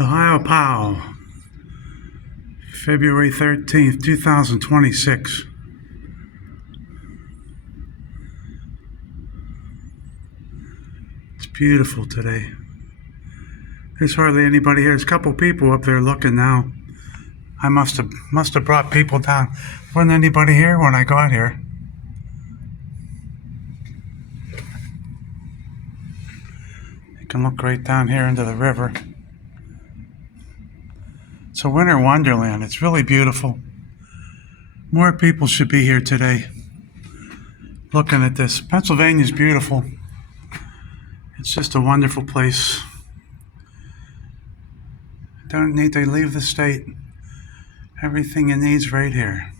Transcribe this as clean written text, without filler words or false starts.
Ohio Pyle, February 13th, 2026. It's beautiful today. There's hardly anybody here. There's a couple people up there looking now. I must have brought people down. Wasn't anybody here when I got here. You can look right down here into the river. It's a winter wonderland. It's really beautiful. More people should be here today looking at this. Pennsylvania's beautiful. It's just a wonderful place. Don't need to leave the state. Everything you need's right here.